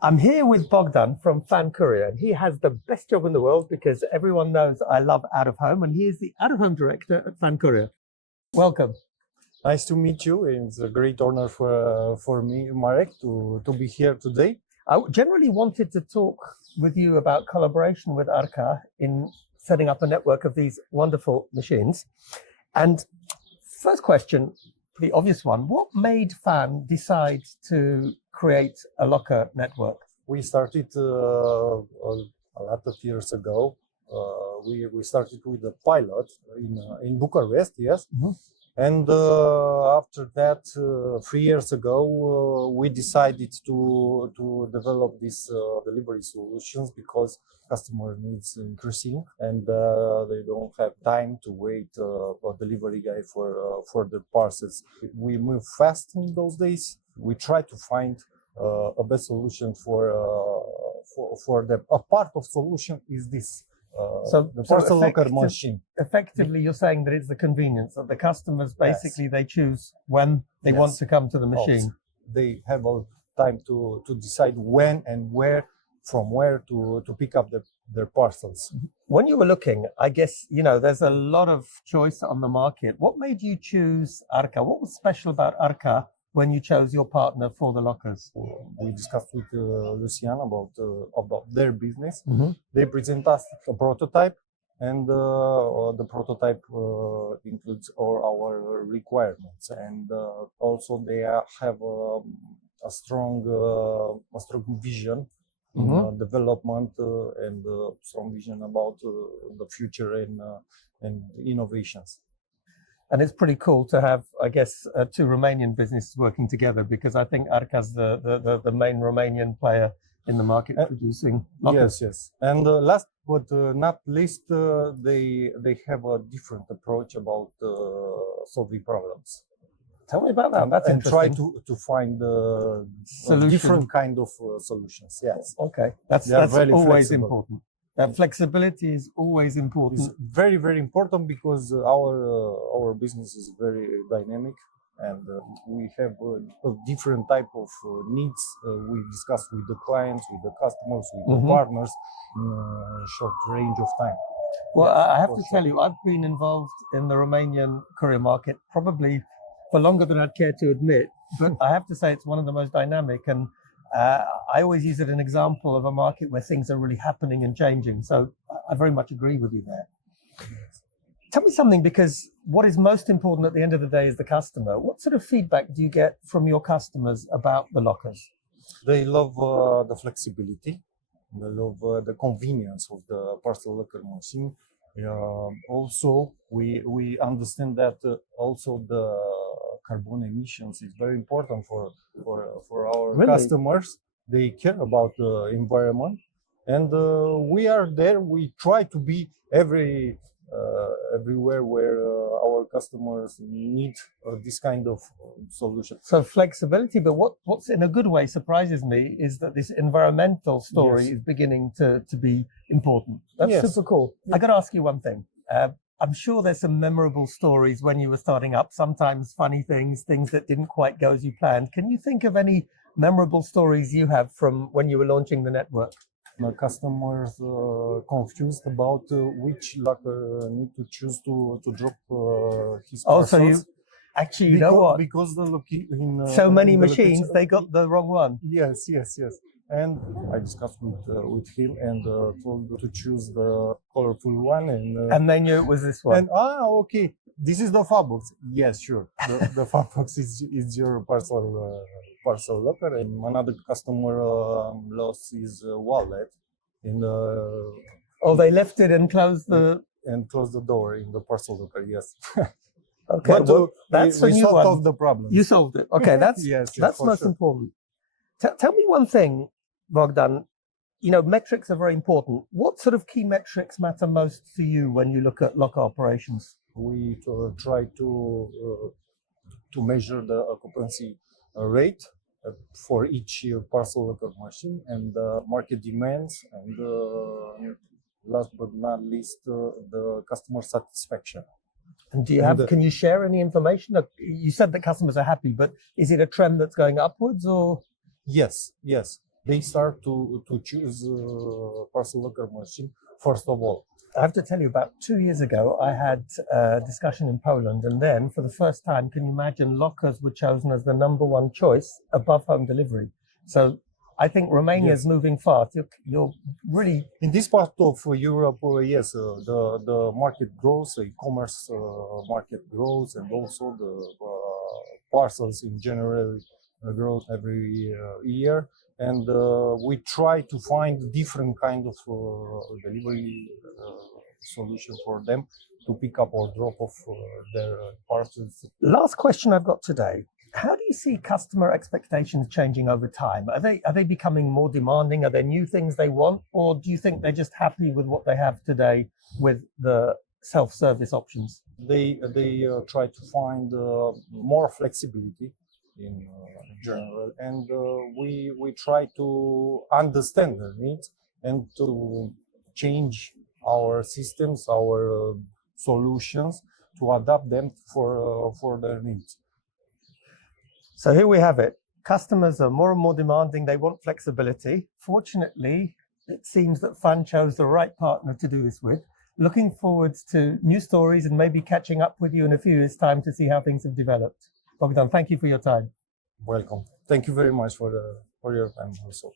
I'm here with Bogdan from FAN Courier, and he has the best job in the world because everyone knows I love out of home, and he is the out of home director at FAN Courier. Welcome. Nice to meet you. It's a great honor for me, Marek, to be here today. I generally wanted to talk with you about collaboration with ARKA in setting up a network of these wonderful machines. And first question, the obvious one, what made FAN decide to create a locker network? We started a lot of years ago. We started with a pilot in Bucharest, yes. Mm-hmm. And after that, 3 years ago, we decided to develop these delivery solutions because customer needs increasing and they don't have time to wait a delivery guy for their parcels. We move fast in those days. We try to find a best solution for them. A part of solution is this. The parcel locker machine. Effectively, you're saying that it's the convenience that the customers basically they choose when they want to come to the machine. They have all time to decide when and from where to pick up their parcels. When you were looking, I guess, there's a lot of choice on the market. What made you choose ARKA? What was special about ARKA when you chose your partner for the lockers? We discussed with Lucian about their business. Mm-hmm. They present us a prototype, and the prototype includes all our requirements, and also they have a strong vision in development and strong vision about the future and innovations. And it's pretty cool to have, I guess, two Romanian businesses working together, because I think ARKA's the main Romanian player in the market producing lockers. Yes. And last but not least, they have a different approach about solving problems. Tell me about that. That's interesting. And try to find different kind of solutions. Yes. Okay. That's always important. That flexibility is always important. It's very, very important because our business is very dynamic, and we have a different type of needs. We discuss with the clients, with the customers, with the partners in a short range of time. Well, I have to tell you, I've been involved in the Romanian courier market probably for longer than I'd care to admit, but I have to say it's one of the most dynamic, and I always use it as an example of a market where things are really happening and changing. So I very much agree with you there. Tell me something, because what is most important at the end of the day is the customer. What sort of feedback do you get from your customers about the lockers? They love the flexibility. They love the convenience of the parcel locker machine. Also, we understand that also the carbon emissions is very important for our customers. They care about the environment, and we are there. We try to be everywhere where our customers need this kind of solution. So flexibility, but what's in a good way surprises me is that this environmental story is beginning to be important. That's super cool. I got to ask you one thing. I'm sure there's some memorable stories when you were starting up, sometimes funny things that didn't quite go as you planned. Can you think of any memorable stories you have from when you were launching the network? The customers confused about which locker need to choose to drop his parcels. So you actually, you know what? Because so many machines, they got the wrong one. Yes. And I discussed with him and told to choose the colorful one, and they knew it was this one. And okay, this is the FANbox. Yes, sure. The FANbox is your parcel locker. And another customer lost his wallet in the. They left it and closed the door in the parcel locker. Yes. Okay, but that's we solved the problem. You solved it. Okay, that's that's most important. Tell me one thing, Bogdan. Metrics are very important. What sort of key metrics matter most to you when you look at locker operations? We try to measure the occupancy rate for each parcel locker machine and market demands, and last but not least, the customer satisfaction. And do you can you share any information? You said that customers are happy, but is it a trend that's going upwards or? Yes. they start to choose parcel locker machine first of all. I have to tell you, about 2 years ago, I had a discussion in Poland, and then for the first time, can you imagine, lockers were chosen as the number one choice above home delivery. So I think Romania is moving fast. You're really... In this part of Europe, yes, the market grows, the e-commerce market grows, and also the parcels in general grow every year. And we try to find different kind of delivery solution for them to pick up or drop off their parcels. Last question I've got today. How do you see customer expectations changing over time? Are they becoming more demanding? Are there new things they want? Or do you think they're just happy with what they have today with the self-service options? They try to find more flexibility in general, and we try to understand their needs and to change our systems, our solutions to adapt them for their needs. So here we have it. Customers are more and more demanding. They want flexibility. Fortunately, it seems that FAN chose the right partner to do this with. Looking forward to new stories and maybe catching up with you in a few years' time to see how things have developed. Bogdan, thank you for your time. Welcome. Thank you very much for your time also.